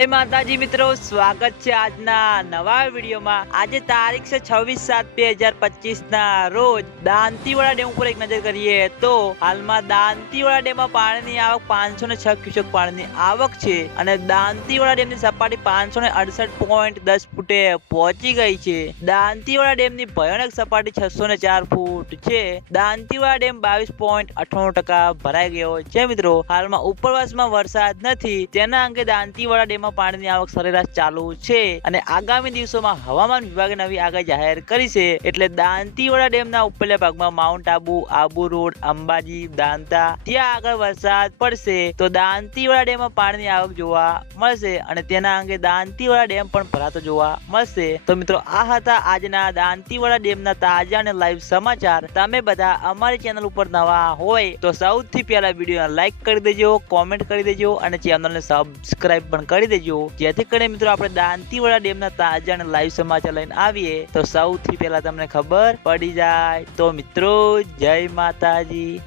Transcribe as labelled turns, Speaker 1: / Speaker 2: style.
Speaker 1: જય માતાજી મિત્રો, સ્વાગત છે આજના નવા વિડીયોમાં. આજે તારીખ છે છવ્વીસ સાત બે હજાર પચીસ ના રોજ દાંતીવાડા ડેમ ઉપર એક નજર કરીએ તો હાલમાં દાંતીવાડા ડેમમાં પાણીની આવક પાંચસો ને છ ક્યુસેક પાણીની આવક છે અને દાંતીવાડા ડેમની સપાટી પાંચસો ને અડસઠ પોઈન્ટ દસ ફૂટે પહોંચી ગઈ છે. દાંતીવાડા ડેમની ભયાનક સપાટી છસો ને ચાર ફૂટ છે. દાંતીવાડા ડેમ બાવીસ પોઈન્ટ અઠાણું ટકા ભરાઈ ગયો છે મિત્રો. હાલમાં ઉપરવાસમાં વરસાદ નથી. તેના અંગે દાંતીવાડા ડેમમાં પાણીની આવક સરેરાશ ચાલુ છે અને આગામી દિવસોમાં હવામાન વિભાગે નવી આગાહી જાહેર કરી છે એટલે દાંતીવાડા ડેમના ઉપલા ભાગમાં માઉન્ટ આબુ આબુ રોડ, અંબાજી, દાંતા, ત્યાં આગળ વરસાદ પડશે તો દાંતીવાડા ડેમમાં પાણીની આવક જોવા મળશે અને તેના અંગે દાંતીવાડા ડેમ પણ ભરાતો જોવા મળશે. તો મિત્રો, આ હતા આજના દાંતીવાડા ડેમના તાજા અને લાઈવ સમાચાર. તમે બધા અમારી ચેનલ ઉપર નવા હોય તો સૌથી પહેલા વીડિયો લાઈક કરી દેજો, કોમેન્ટ કરી દેજો અને ચેનલને સબસ્ક્રાઇબ પણ કરી દેજો જેથી કરીને મિત્રો આપણે દાંતીવાડા ડેમના તાજા અને લાઈવ સમાચાર લઈને આવીએ, તો સૌથી પહેલા તમને ખબર પડી જાય. તો મિત્રો, જય માતાજી.